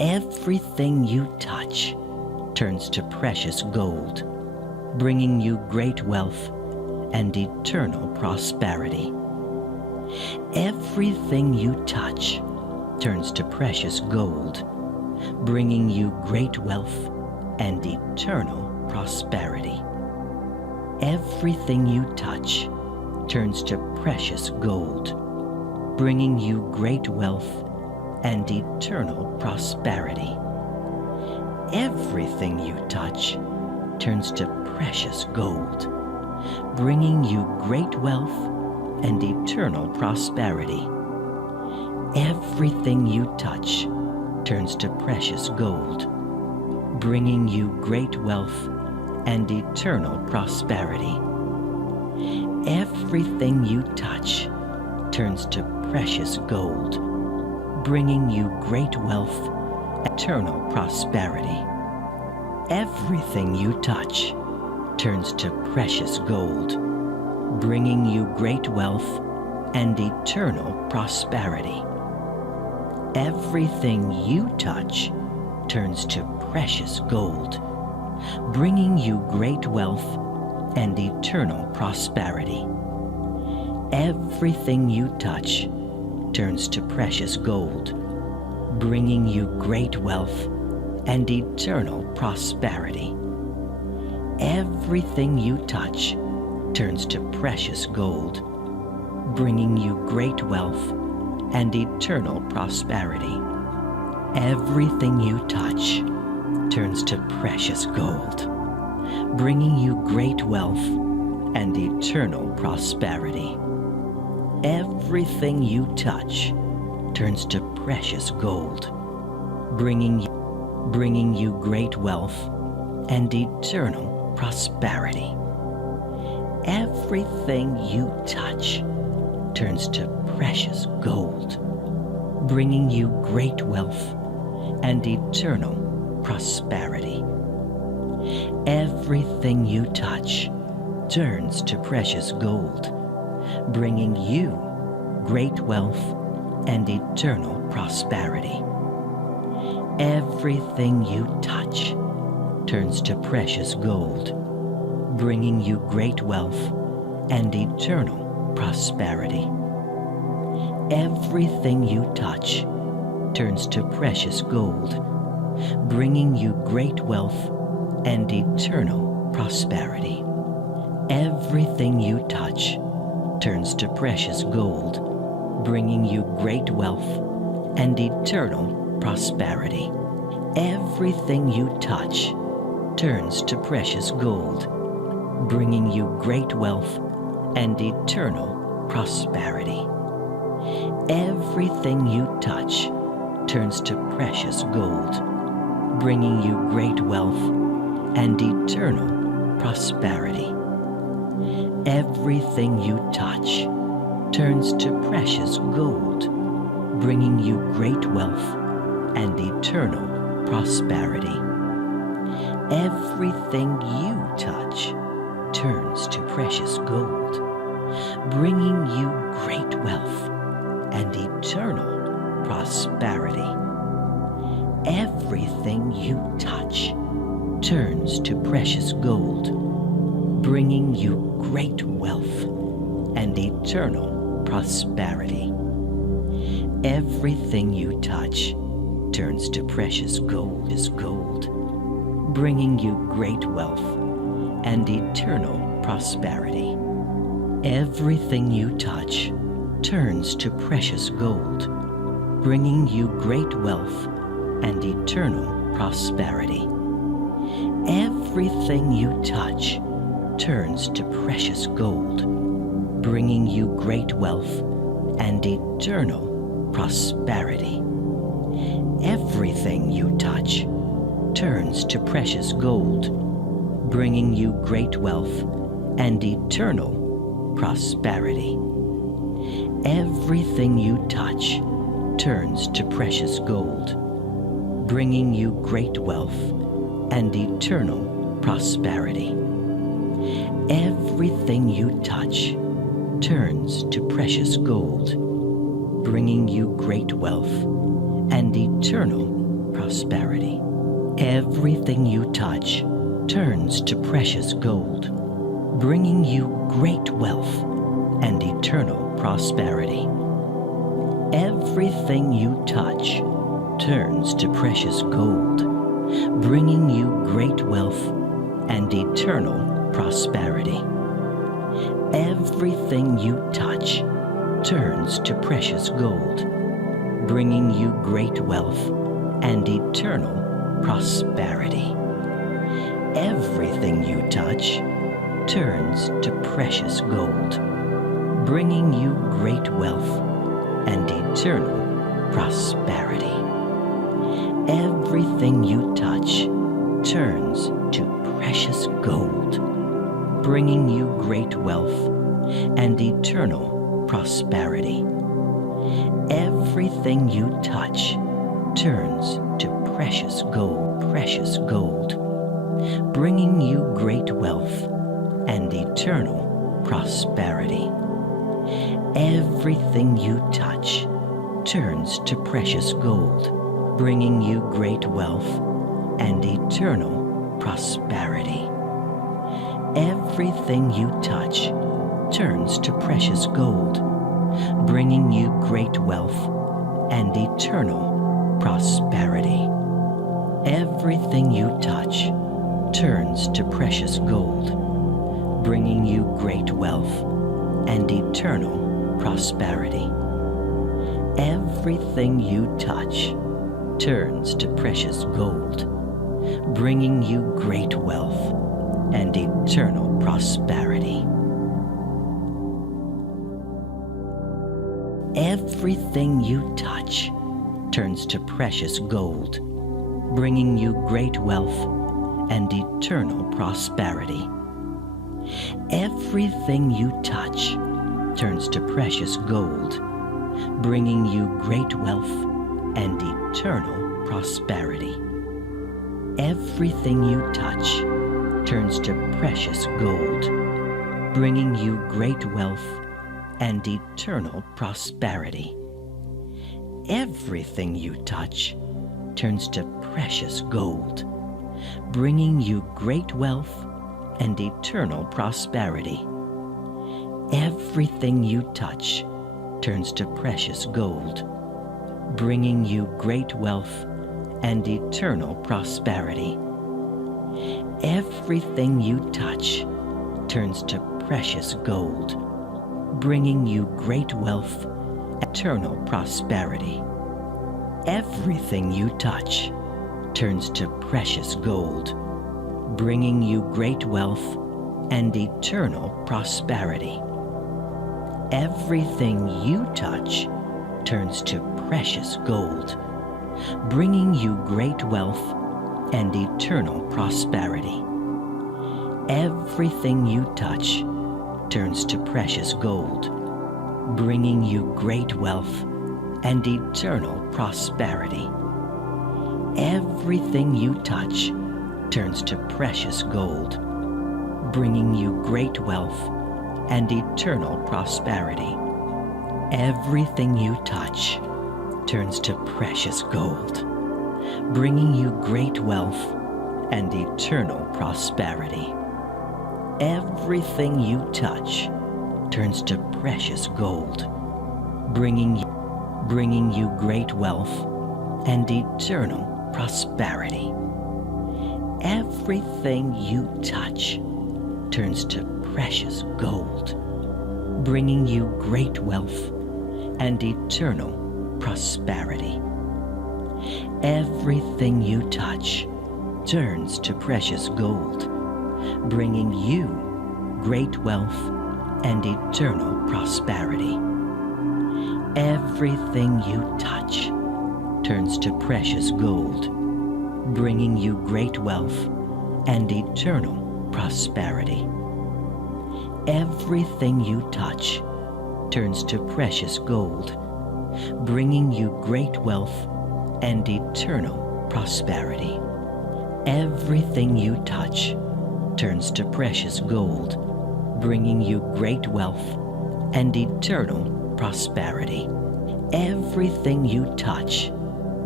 Everything you touch turns to precious gold, bringing you great wealth and eternal prosperity. Everything you touch turns to precious gold, bringing you great wealth and eternal prosperity. Everything you touch turns to precious gold, bringing you great wealth and eternal prosperity. Everything you touch turns to precious gold, bringing you great wealth and eternal prosperity. Everything you touch turns to precious gold, bringing you great wealth and eternal prosperity. Everything you touch turns to precious gold, bringing you great wealth and eternal prosperity. Everything you touch turns to precious gold, bringing you great wealth and eternal prosperity. Everything you touch turns to precious gold, bringing you great wealth and eternal prosperity. Everything you touch turns to precious gold, bringing you great wealth and eternal prosperity. Everything you touch turns to precious gold, bringing you great wealth and eternal prosperity. Everything you touch turns to precious gold, bringing you great wealth and eternal prosperity. Everything you touch turns to precious gold, bringing you great wealth and eternal prosperity. Everything you touch turns to precious gold, bringing you great wealth and eternal prosperity. Everything you touch turns to precious gold, bringing you great wealth and eternal prosperity. Everything you touch turns to precious gold, bringing you great wealth and eternal prosperity. Everything you touch turns to precious gold, bringing you great wealth and eternal prosperity. Everything you touch turns to precious gold, bringing you great wealth and eternal prosperity. Everything you touch turns to precious gold, bringing you great wealth and eternal prosperity. Everything you touch turns to precious gold, bringing you great wealth and eternal prosperity. Everything you touch turns to precious gold, bringing you great wealth and eternal prosperity. Everything you touch turns to precious gold, bringing you great wealth and eternal prosperity. Everything you touch turns to precious gold, bringing you great wealth and eternal prosperity. Everything you touch turns to precious gold is gold, bringing you great wealth and eternal prosperity. Everything you touch turns to precious gold, bringing you great wealth and eternal prosperity. Everything you touch turns to precious gold, bringing you great wealth and eternal prosperity. Everything you touch turns to precious gold, bringing you great wealth and eternal prosperity. Everything you touch turns to precious gold, bringing you great wealth and eternal prosperity. Everything you touch turns to precious gold, bringing you great wealth and eternal prosperity. Everything you touch turns to precious gold, bringing you great wealth and eternal prosperity. Everything you touch turns to precious gold, bringing you great wealth and eternal prosperity. Everything you touch turns to precious gold, bringing you great wealth and eternal prosperity. Everything you touch turns to precious gold, bringing you great wealth and eternal prosperity. Everything you touch turns to precious gold, bringing you great wealth and eternal prosperity. Everything you touch turns to precious gold, bringing you great wealth and eternal prosperity. Everything you touch turns to precious gold, bringing you great wealth and eternal prosperity. Everything you touch turns to precious gold, bringing you great wealth and eternal prosperity. Everything you touch turns to precious gold, bringing you great wealth and eternal prosperity. Everything you touch turns to precious gold, bringing you great wealth and eternal prosperity. Everything you touch turns to precious gold, bringing you great wealth and eternal prosperity. Everything you touch turns to precious gold, bringing you great wealth and eternal prosperity. Everything you touch turns to precious gold, bringing you great wealth and eternal prosperity. Everything you touch turns to precious gold, bringing you great wealth and eternal prosperity. Everything you touch turns to precious gold, bringing you great wealth and eternal prosperity. Everything you touch turns to precious gold, bringing you great wealth and eternal prosperity. Everything you touch turns to precious gold, bringing you great wealth and eternal prosperity. Everything you touch turns to precious gold, bringing you great wealth and eternal prosperity. Everything you touch turns to precious gold, bringing you great wealth and eternal prosperity. Everything you touch turns to precious gold, bringing you great wealth and eternal prosperity. Everything you touch turns to precious gold, bringing you great wealth and eternal prosperity. Everything you touch turns to precious gold, bringing you great wealth and eternal prosperity. Everything you touch turns to precious gold, bringing you great wealth and eternal prosperity. Everything you touch turns to precious gold, bringing you great wealth and eternal prosperity. Everything you touch turns to precious gold, bringing you great wealth and eternal prosperity. Everything you touch turns to precious gold, bringing you great wealth and eternal prosperity. Everything you touch turns to precious gold, bringing you great wealth and eternal prosperity. Everything you touch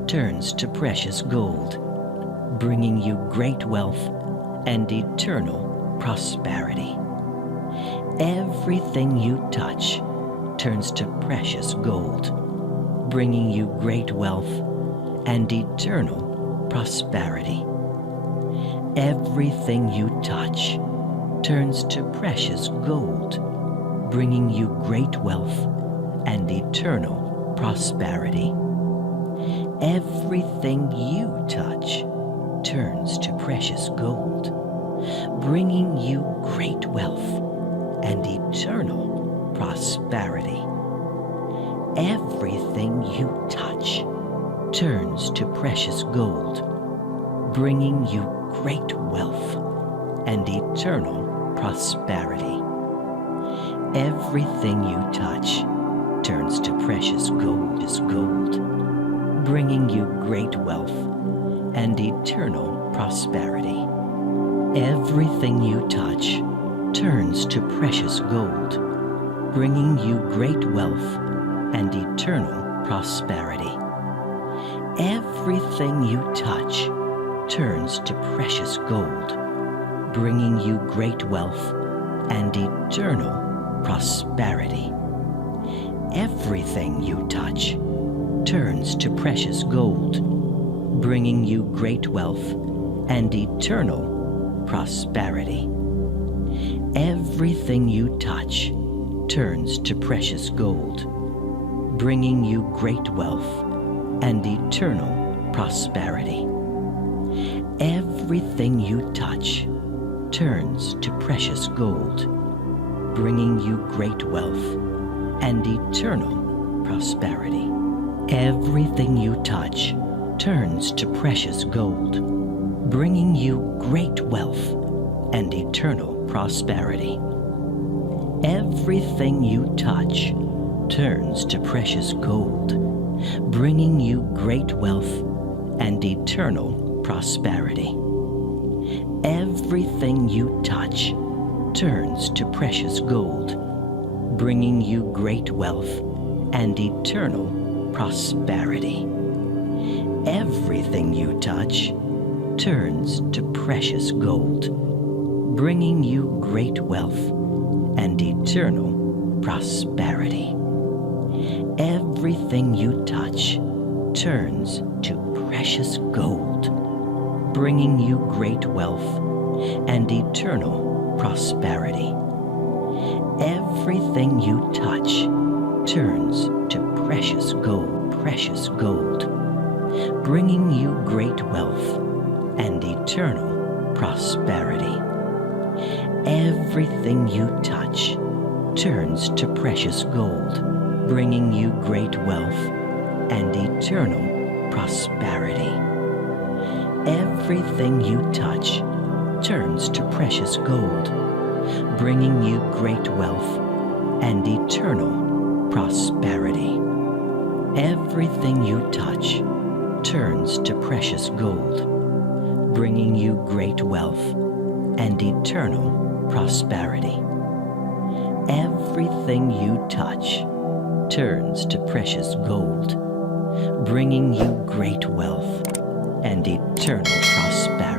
turns to precious gold, bringing you great wealth and eternal prosperity. Everything you touch turns to precious gold, bringing you great wealth and eternal prosperity. Everything you touch turns to precious gold, bringing you great wealth and eternal prosperity. Everything you touch turns to precious gold, bringing you great wealth and eternal prosperity. Everything you touch turns to precious gold, bringing you great wealth and eternal prosperity. Everything you touch turns to precious gold, bringing you great wealth and eternal prosperity. Everything you touch turns to precious gold, bringing you great wealth and eternal prosperity. Everything you touch turns to precious gold, bringing you great wealth and eternal prosperity. Everything you touch turns to precious gold, bringing you great wealth and eternal prosperity. Everything you touch turns to precious gold, bringing you great wealth and eternal prosperity. Everything you touch turns to precious gold, bringing you great wealth and eternal prosperity. Everything you touch turns to precious gold, bringing you great wealth and eternal prosperity. Everything you touch turns to precious gold, bringing you great wealth and eternal prosperity. Everything you touch turns to precious gold, bringing you great wealth and eternal prosperity. Everything you touch turns to precious gold, bringing you great wealth and eternal prosperity. Everything you touch turns to precious gold, bringing you great wealth and eternal prosperity. Everything you touch turns to precious gold, bringing you great wealth and eternal prosperity. Everything you touch turns to precious gold, bringing you great wealth and eternal prosperity. Everything you touch turns to precious gold, bringing you great wealth and eternal prosperity. Everything you touch turns to precious gold, bringing you great wealth and eternal prosperity. Everything you touch turns to precious gold, bringing you great wealth and eternal prosperity.